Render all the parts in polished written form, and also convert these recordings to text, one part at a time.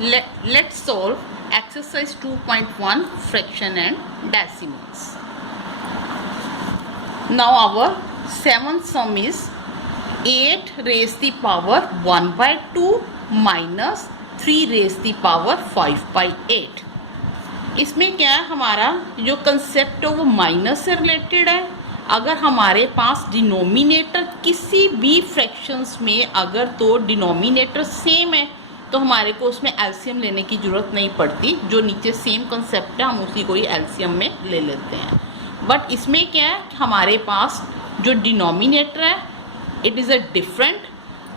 Let's solve exercise 2.1 fraction and decimals. Now our seventh sum is 8 raised the power 1 by 2 minus 3 raised the power 5 by 8. इसमें क्या है, हमारा जो concept है वो माइनस से रिलेटेड है. अगर हमारे पास डिनोमिनेटर किसी भी फ्रैक्शंस में अगर तो डिनोमिनेटर सेम है तो हमारे को उसमें एलसीएम लेने की ज़रूरत नहीं पड़ती. जो नीचे सेम कंसेप्ट है हम उसी को ही एलसीएम में ले लेते हैं. बट इसमें क्या है, हमारे पास जो डिनोमिनेटर है इट इज़ अ डिफरेंट.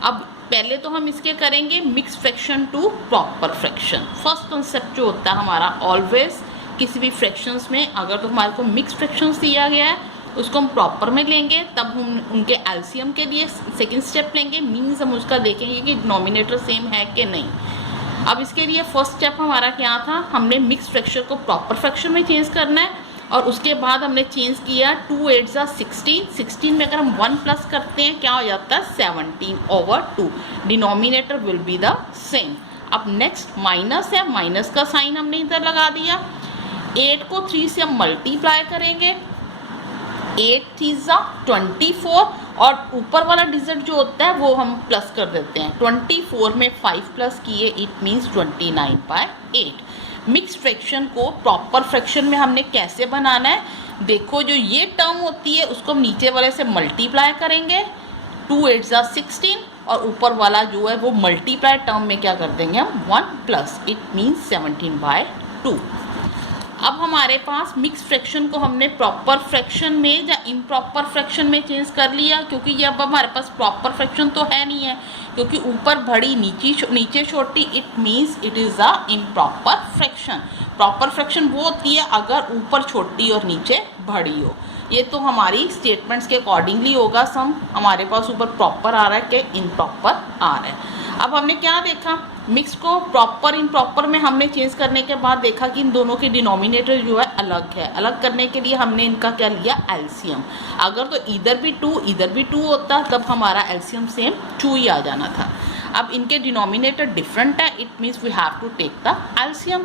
अब पहले तो हम इसके करेंगे mix fraction to proper fraction. First concept जो होता है हमारा ऑलवेज किसी भी फ्रैक्शंस में अगर तो हमारे को मिक्स फ्रैक्शंस दिया गया है उसको हम प्रॉपर में लेंगे, तब हम उनके एलसीएम के लिए सेकंड स्टेप लेंगे. मीन्स हम उसका देखेंगे कि डिनोमिनेटर सेम है कि नहीं. अब इसके लिए फर्स्ट स्टेप हमारा क्या था, हमने मिक्स फ्रैक्शन को प्रॉपर फ्रैक्शन में चेंज करना है. और उसके बाद हमने चेंज किया 2 8 16. 16 में अगर हम 1 प्लस करते हैं क्या हो जाता है 17/2. Denominator will be the same. अब नेक्स्ट माइनस है, माइनस का साइन हमने इधर लगा दिया. 8 को 3 से हम मल्टीप्लाई करेंगे. 8 3 24 और ऊपर वाला डिजिट जो होता है वो हम प्लस कर देते हैं. 24 में 5 प्लस किए इट मीन्स 29/8. मिक्स फ्रैक्शन को प्रॉपर फ्रैक्शन में हमने कैसे बनाना है, देखो जो ये टर्म होती है उसको हम नीचे वाले से मल्टीप्लाई करेंगे. 2 8 16 और ऊपर वाला जो है वो मल्टीप्लाई टर्म में क्या कर देंगे हम 1 प्लस इट मीन्स 17/2. अब हमारे पास मिक्स फ्रैक्शन को हमने प्रॉपर फ्रैक्शन में या इम्प्रॉपर फ्रैक्शन में चेंज कर लिया, क्योंकि ये अब हमारे पास प्रॉपर फ्रैक्शन तो है नहीं है, क्योंकि ऊपर बड़ी नीचे छोटी it means it is a improper fraction. Proper fraction वो होती है अगर ऊपर छोटी और नीचे बड़ी हो. ये तो हमारी स्टेटमेंट्स के अकॉर्डिंगली होगा. सम हमारे पास ऊपर प्रॉपर आ रहा है कि इम्प्रॉपर आ रहा है. अब हमने क्या देखा, मिक्स को प्रॉपर इम्प्रॉपर में हमने चेंज करने के बाद देखा कि इन दोनों के डिनोमिनेटर जो है अलग है. अलग करने के लिए हमने इनका क्या लिया एलसीएम. अगर तो इधर भी 2 होता तब हमारा एलसीएम सेम 2 ही आ जाना था. अब इनके डिनोमिनेटर डिफरेंट है it means we have to take the LCM.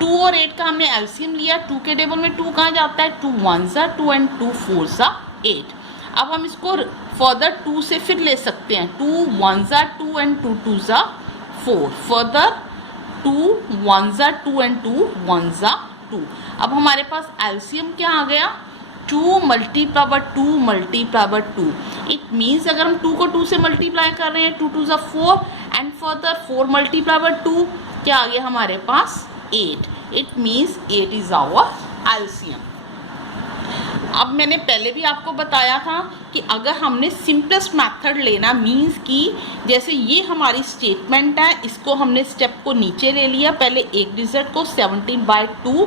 2 और 8 का हमने एलसीएम लिया. 2 के टेबल में 2 कहाँ जाता है, 2 1 2 एंड 2 4 8. अब हम इसको फर्दर 2 से फिर ले सकते हैं. 2 1 2 एंड 2 2 4. Further 2 1 2 and 2 1 2. अब हमारे पास एलसीएम क्या आ गया, 2 मल्टीप्लाई 2. इट मीन्स अगर हम 2 को 2 से मल्टीप्लाई कर रहे हैं 2 2 4 एंड फर्दर 4 मल्टीप्लाई 2 क्या आ गया हमारे पास 8. It means 8 is our LCM. अब मैंने पहले भी आपको बताया था कि अगर हमने सिंपलेस्ट मेथड लेना मीन्स कि जैसे ये हमारी स्टेटमेंट है, इसको हमने स्टेप को नीचे ले लिया. पहले एक डिजिट को 17/2.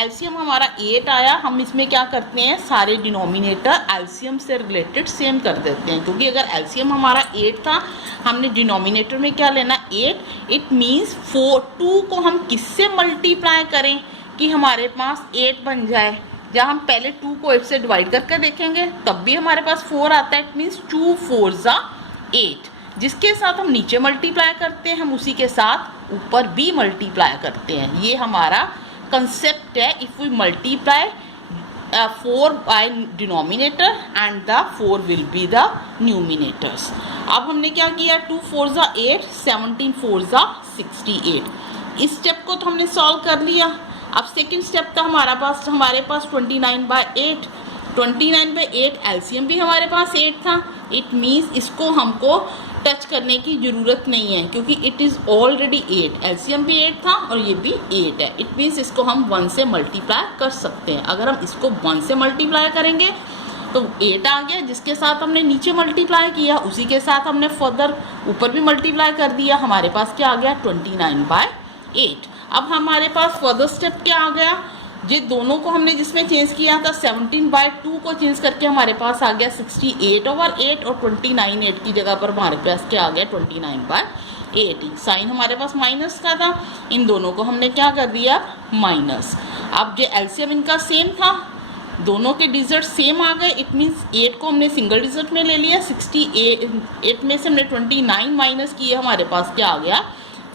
एलसीएम हमारा 8 आया. हम इसमें क्या करते हैं, सारे डिनोमिनेटर एलसीएम से रिलेटेड सेम कर देते हैं, क्योंकि अगर एलसीएम हमारा 8 था हमने डिनोमिनेटर में क्या लेना 8. इट मीन्स 2 को हम किससे मल्टीप्लाई करें कि हमारे पास 8 बन जाए. जब हम पहले 2 को 8 से डिवाइड करके देखेंगे तब भी हमारे पास 4 आता है. It means 2 4 8. जिसके साथ हम नीचे मल्टीप्लाई करते हैं हम उसी के साथ ऊपर भी मल्टीप्लाई करते हैं. ये हमारा कंसेप्ट है. If we multiply 4 by denominator and the 4 will be the numerators. अब हमने क्या किया, 2 4 8 17 4 68. इस स्टेप को तो हमने सॉल्व कर लिया. अब सेकंड स्टेप था हमारे पास 29/8. 29/8 एलसीएम भी हमारे पास 8 था. इट मीन्स इसको हमको टच करने की ज़रूरत नहीं है, क्योंकि इट इज़ ऑलरेडी 8. एलसीएम भी 8 था और ये भी 8 है. इट मीन्स इसको हम 1 से मल्टीप्लाई कर सकते हैं. अगर हम इसको 1 से मल्टीप्लाई करेंगे तो 8 आ गया. जिसके साथ हमने नीचे मल्टीप्लाई किया उसी के साथ हमने फर्दर ऊपर भी मल्टीप्लाई कर दिया. हमारे पास क्या आ गया 29/8. अब हमारे पास फर्दर स्टेप क्या आ गया, ये दोनों को हमने जिसमें चेंज किया था 17/2 को चेंज करके हमारे पास आ गया 68/8 और 29/8 की जगह पर हमारे पास क्या आ गया 29/8. साइन हमारे पास माइनस का था, इन दोनों को हमने क्या कर दिया माइनस. अब जो एलसीएम इनका सेम था, दोनों के डिजिट सेम आ गए. इट मीन्स 8 को हमने सिंगल डिजिट में ले लिया. 68 में से हमने 29 माइनस किए, हमारे पास क्या आ गया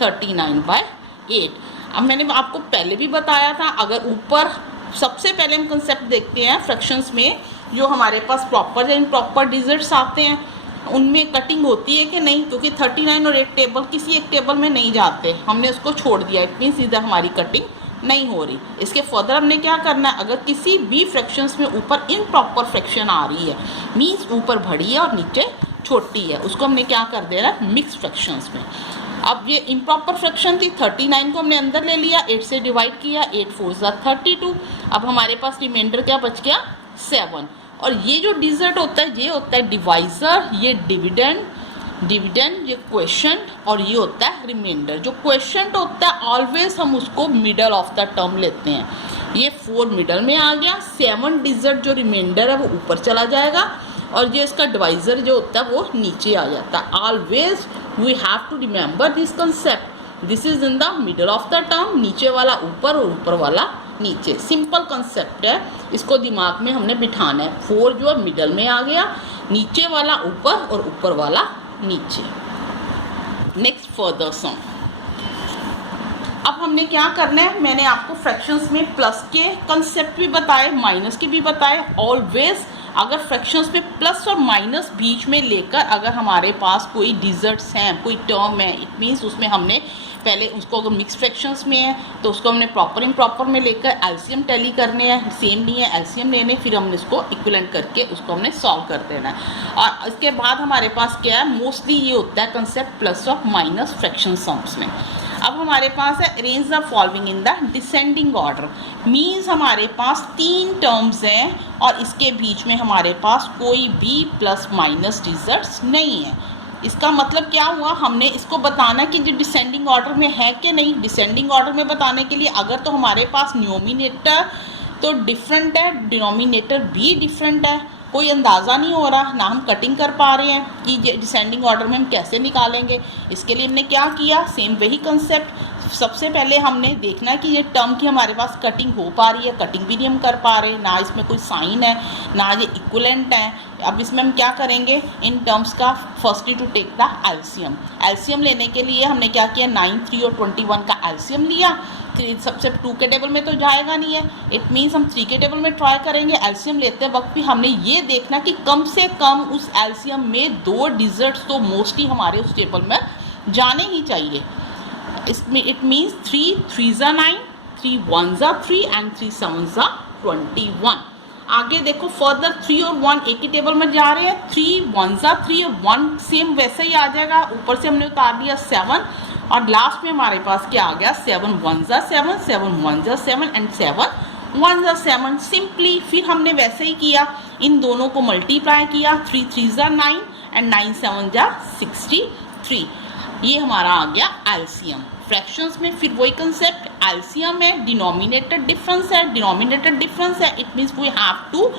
39/8. 8। अब मैंने आपको पहले भी बताया था, अगर ऊपर सबसे पहले हम कंसेप्ट देखते हैं फ्रैक्शंस में, जो हमारे पास प्रॉपर या इम्प्रॉपर डिजिट्स आते हैं उनमें कटिंग होती है कि नहीं, क्योंकि 39 और 8 टेबल किसी एक टेबल में नहीं जाते, हमने उसको छोड़ दिया, इट मीन्स इधर हमारी कटिंग नहीं हो रही। इसके फर्दर हमने क्या करना है, अगर किसी भी फ्रैक्शंस में ऊपर इम्प्रॉपर फ्रैक्शन आ रही है, मीन्स ऊपर बड़ी है और नीचे छोटी है, उसको हमने क्या कर देना है, मिक्स फ्रैक्शंस में। अब ये इम्प्रॉपर फ्रैक्शन थी, 39 को हमने अंदर ले लिया, 8 से डिवाइड किया, 8 4 32। अब हमारे पास रिमाइंडर क्या बच गया, 7। और ये जो डिजिट होता है ये होता है डिवाइजर, ये डिविडेंड, ये क्वेश्चंट, और ये होता है रिमाइंडर। जो क्वेश्चंट होता है ऑलवेज हम उसको मिडल ऑफ द टर्म लेते हैं, ये 4 मिडल में आ गया, 7 डिजिट जो रिमाइंडर है वो ऊपर चला जाएगा, और जो इसका डिवाइजर जो होता है वो नीचे आ जाता है। Always we have to remember this concept, this is in the middle of the term, नीचे वाला ऊपर और ऊपर वाला नीचे। सिंपल कंसेप्ट है, इसको दिमाग में हमने बिठाना है। 4 जो है मिडल में आ गया, नीचे वाला ऊपर और ऊपर वाला नीचे। नेक्स्ट फर्दर सम। अब हमने क्या करना है, मैंने आपको फ्रैक्शंस में प्लस के कंसेप्ट भी बताए, माइनस के भी बताए। ऑलवेज अगर फ्रैक्शंस में प्लस और माइनस बीच में लेकर अगर हमारे पास कोई डिजिट्स हैं, कोई टर्म है, इट मीन्स उसमें हमने पहले उसको, अगर मिक्स फ्रैक्शंस में है तो उसको हमने प्रॉपर इम्प्रॉपर में लेकर एलसीएम टैली करने हैं, सेम नहीं है एलसीएम लेने, फिर हमने इसको इक्विवेलेंट करके उसको हमने सॉल्व कर देना है। और इसके बाद हमारे पास क्या है, मोस्टली ये होता है कंसेप्ट प्लस और माइनस फ्रैक्शन सम्स में। अब हमारे पास है arrange the following in the descending order, means हमारे पास 3 टर्म्स हैं और इसके बीच में हमारे पास कोई भी प्लस माइनस डिजिट्स नहीं है। इसका मतलब क्या हुआ, हमने इसको बताना कि जो डिसेंडिंग ऑर्डर में है कि नहीं। डिसेंडिंग ऑर्डर में बताने के लिए अगर तो हमारे पास न्यूमिनेटर तो डिफरेंट है, डिनोमिनेटर भी डिफरेंट है, कोई अंदाज़ा नहीं हो रहा, ना हम कटिंग कर पा रहे हैं कि डिसेंडिंग ऑर्डर में हम कैसे निकालेंगे। इसके लिए हमने क्या किया, सेम वही कंसेप्ट, सबसे पहले हमने देखना कि ये टर्म की हमारे पास कटिंग हो पा रही है, कटिंग भी नहीं हम कर पा रहे, ना इसमें कोई साइन है ना ये इक्विवेलेंट है। अब इसमें हम क्या करेंगे, इन टर्म्स का firstly to take the LCM. LCM लेने के लिए हमने क्या किया, 9, 3 और 21 का एलसीएम लिया। सबसे 2 के टेबल में तो जाएगा नहीं है, इट मीन्स हम 3 के टेबल में ट्राई करेंगे। एलसीएम लेते वक्त भी हमने ये देखना कि कम से कम उस एलसीएम में 2 डिजिट्स तो मोस्टली हमारे उस टेबल में जाने ही चाहिए। इसमें इट मीन्स 3 3 9, 3 1 3 एंड 3 7 21। आगे देखो फर्दर 3 और 1 एक ही टेबल में जा रहे हैं, 3 1 3 और 1 सेम वैसे ही आ जाएगा, ऊपर से हमने उतार दिया 7 और लास्ट में हमारे पास क्या आ गया, 7 1 7, 7 1 7 एंड 7 1 7। सिंपली फिर हमने वैसे ही किया, इन दोनों को मल्टीप्लाई किया, 3 3 9 एंड 9 7 63। ये हमारा आ गया एलसीएम। फ्रैक्शंस में फिर वही कंसेप्ट, एलसीएम है, डिनोमिनेटर डिफरेंस है, it means we have to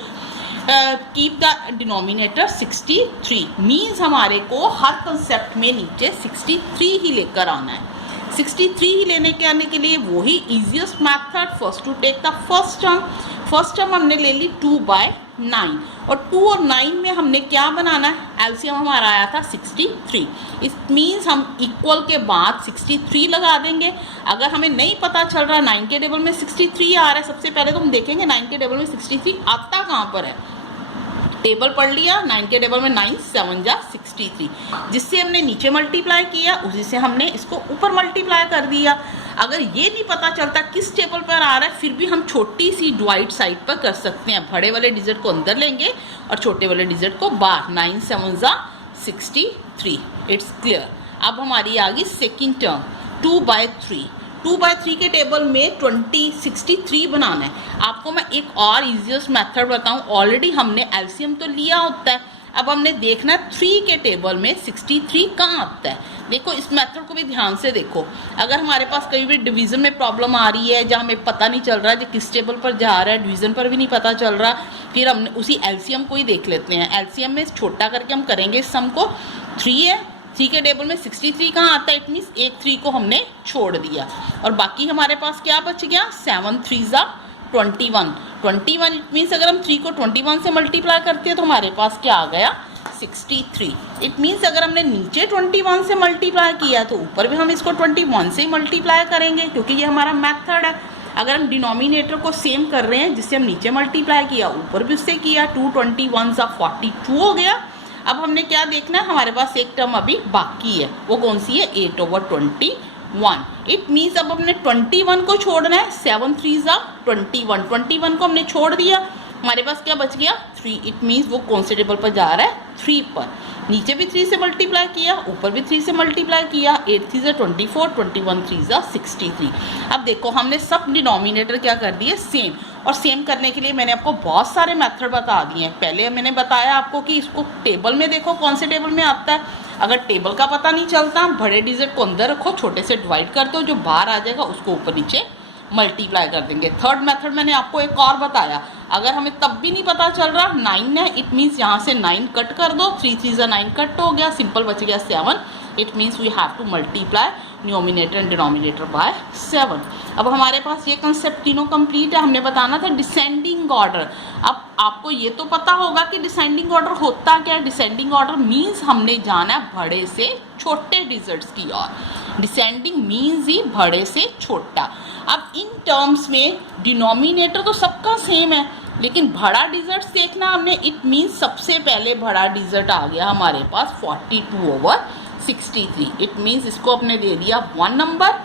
keep the denominator 63, मीन्स हमारे को हर कंसेप्ट में नीचे 63 ही लेकर आना है। 63 ही लेने के आने के लिए वही easiest method, first to take the first term हमने ले ली 2/9 और 2 और 9 में हमने क्या बनाना है, एलसीएम हमारा आया था 63। इट मीन्स हम इक्वल के बाद 63 लगा देंगे। अगर हमें नहीं पता चल रहा 9 के टेबल में 63 आ रहा है, सबसे पहले तो हम देखेंगे 9 के टेबल में 63 आता कहाँ पर है। टेबल पढ़ लिया, 9 के टेबल में 9 7 63, जिससे हमने नीचे मल्टीप्लाई किया उसी से हमने इसको ऊपर मल्टीप्लाई कर दिया। अगर ये नहीं पता चलता किस टेबल पर आ रहा है, फिर भी हम छोटी सी डिवाइड साइड पर कर सकते हैं, बड़े वाले डिजिट को अंदर लेंगे और छोटे वाले डिजिट को बाहर। 9 7 63, इट्स क्लियर। अब हमारी आ गई सेकेंड टर्म 2/3। 2/3 के टेबल में 63 बनाना है। आपको मैं एक और इजीएस्ट मेथड बताऊं, ऑलरेडी हमने एलसीएम तो लिया होता है, अब हमने देखना 3 के टेबल में 63 कहाँ आता है। देखो इस मेथड को भी ध्यान से देखो, अगर हमारे पास कहीं भी डिवीज़न में प्रॉब्लम आ रही है जहाँ हमें पता नहीं चल रहा है कि किस टेबल पर जा रहा है, डिवीज़न पर भी नहीं पता चल रहा, फिर हमने उसी एलसीएम को ही देख लेते हैं। एलसीएम में छोटा करके हम करेंगे इस सम को, 3 है, 3 के टेबल में 63 कहाँ आता है, इट मीन्स एक 3 को हमने छोड़ दिया और बाकी हमारे पास क्या बच गया, 7 3 21। इट मीन्स अगर हम 3 को 21 से मल्टीप्लाई करते हैं तो हमारे पास क्या आ गया, 63। इट मीन्स अगर हमने नीचे 21 से मल्टीप्लाई किया तो ऊपर भी हम इसको 21 से ही मल्टीप्लाई करेंगे, क्योंकि ये हमारा मेथड है। अगर हम डिनोमिनेटर को सेम कर रहे हैं, जिससे हम नीचे मल्टीप्लाई किया ऊपर भी उससे किया, 2 21 42 हो गया। अब हमने क्या देखना है, हमारे पास एक टर्म अभी बाकी है, वो कौन सी है, 8/21। इट मीन्स अब हमने 21 को छोड़ना है, 7 3 21, 21 को हमने छोड़ दिया, हमारे पास क्या बच गया, 3। इट मीन्स वो कौन से टेबल पर जा रहा है, 3 पर। नीचे भी 3 से मल्टीप्लाई किया, ऊपर भी 3 से मल्टीप्लाई किया, 8 3 24, 21 3 63। अब देखो हमने सब डिनोमिनेटर क्या कर दिए, सेम। और सेम करने के लिए मैंने आपको बहुत सारे मेथड बता दिए हैं। पहले मैंने बताया आपको कि इसको टेबल में देखो कौन से टेबल में आता है। अगर टेबल का पता नहीं चलता, बड़े डिजिट को अंदर रखो, छोटे से डिवाइड कर दो, जो बाहर आ जाएगा उसको ऊपर नीचे मल्टीप्लाई कर देंगे। थर्ड मेथड मैंने आपको एक और बताया, अगर हमें तब भी नहीं पता चल रहा 9 है, इट मीन्स यहाँ से 9 कट कर दो, 3 3 9 कट हो गया, सिंपल बच गया 7। It means we have to multiply numerator and denominator by 7। अब हमारे पास ये कंसेप्ट तीनों कंप्लीट है। हमने बताना था डिसेंडिंग ऑर्डर। अब आपको ये तो पता होगा कि डिसेंडिंग ऑर्डर होता क्या है। डिसेंडिंग ऑर्डर मीन्स हमने जाना है बड़े से छोटे डिजिट्स की ओर। डिसेंडिंग मीन्स ही बड़े से छोटा। अब इन टर्म्स में डिनोमिनेटर तो सबका सेम है, लेकिन बड़ा डिजिट्स देखना हमने। इट मीन्स सबसे पहले बड़ा डिजिट आ गया हमारे पास 42/63। इट मीन्स इसको अपने दे दिया 1 नंबर।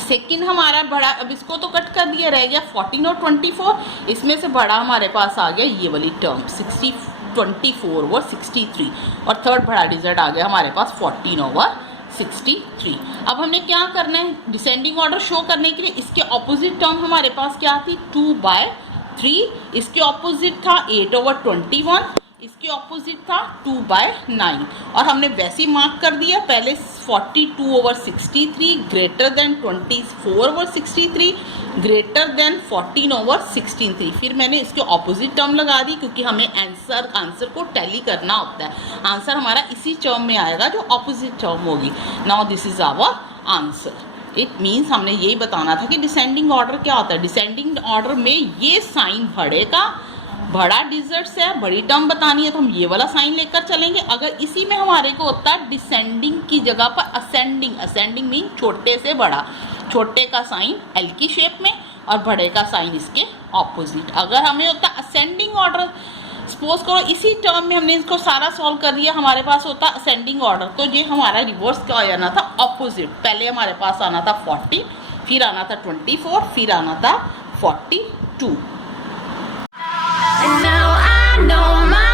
सेकंड हमारा बड़ा, अब इसको तो कट कर दिया, रह गया 14 और 24। इसमें से बड़ा हमारे पास आ गया ये वाली टर्म 24/63। और थर्ड बड़ा डिजिट आ गया हमारे पास 14/63। अब हमने क्या करना है, डिसेंडिंग ऑर्डर शो करने के लिए इसके ऑपोजिट टर्म हमारे पास क्या थी, 2/3। इसके ऑपोजिट था 8/21। इसके ऑपोजिट था 2/9। और हमने वैसे ही मार्क कर दिया, पहले 42/63 ग्रेटर देन 24/63 ग्रेटर देन 14/63। फिर मैंने इसके ऑपोजिट टर्म लगा दी, क्योंकि हमें आंसर को टैली करना होता है। आंसर हमारा इसी टर्म में आएगा जो ऑपोजिट टर्म होगी। Now this is our answer. It means हमने यही बताना था कि डिसेंडिंग ऑर्डर क्या होता है। डिसेंडिंग ऑर्डर में ये साइन बड़े का, बड़ा डिजिट्स है, बड़ी टर्म बतानी है तो हम ये वाला साइन लेकर चलेंगे। अगर इसी में हमारे को होता है डिसेंडिंग की जगह पर असेंडिंग। असेंडिंग मीन छोटे से बड़ा, छोटे का साइन एल की शेप में और बड़े का साइन इसके ऑपोजिट। अगर हमें होता असेंडिंग ऑर्डर, सपोज करो इसी टर्म में हमने इसको सारा सॉल्व कर दिया, हमारे पास होता असेंडिंग ऑर्डर, तो ये हमारा रिवर्स क्या हो जाना था, ऑपोजिट। पहले हमारे पास आना था 40, फिर आना था 24, फिर आना था 42। And now I know my